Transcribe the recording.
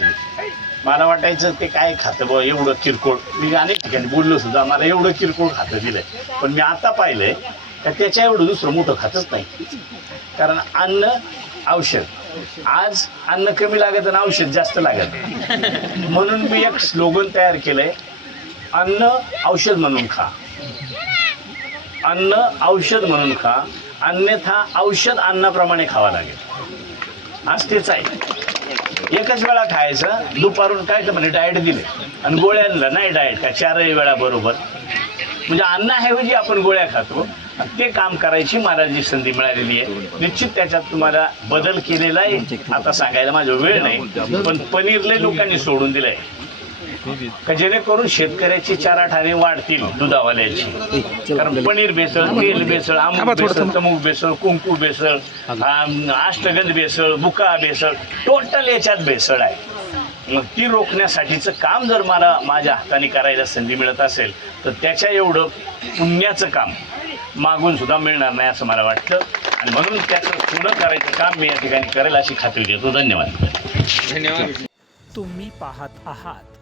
म्हणतो. मला वाटायचं ते काय खातं बघ एवढं किरकोळ. मी अनेक ठिकाणी बोललो सुद्धा मला एवढं किरकोळ खातं दिलंय. पण मी आता पाहिलंय का त्याच्या एवढं दुसरं मोठं खातच नाही. कारण अन्न औषध. आज अन्न कमी लागत आणि औषध जास्त लागत. म्हणून मी एक स्लोगन तयार केलंय अन्न औषध म्हणून खा. अन्न औषध म्हणून खा. अन्यथा औषध अन्नाप्रमाणे खावं लागेल. आज तेच आहे. एकच वेळा खायचं दुपारून काय म्हणे डाएट दिले. आणि गोळ्यांना नाही डाएट का? चारही वेळा बरोबर. म्हणजे अन्नाऐवजी आपण गोळ्या खातो. ते काम करायची मला संधी मिळालेली आहे. निश्चित त्याच्यात तुम्हाला बदल केलेला आहे. आता सांगायला माझा वेळ नाही. पण पनीरले लोकांनी सोडून दिलंय. का जेणेकरून शेतकऱ्याची चार आठाने वाढतील दुधावाल्याची. कारण पनीर बेसळ तेल बेसळ आंबूक बेसळ तमूक बेसळ कुंकू बेसळ आम, अष्टगंध बेसळ बुका बेसळ टोटल याच्यात बेसळ आहे. मग ती रोखण्यासाठीचं काम जर मला माझ्या हाताने करायला संधी मिळत असेल तर त्याच्या एवढं पुण्याचं काम मागून सुद्धा मिळणार नाही असं मला वाटतं. आणि म्हणून त्याचं पूर्ण करायचं काम मी या ठिकाणी करेल अशी खात्री देतो. धन्यवाद. तुम्ही पाहत आहात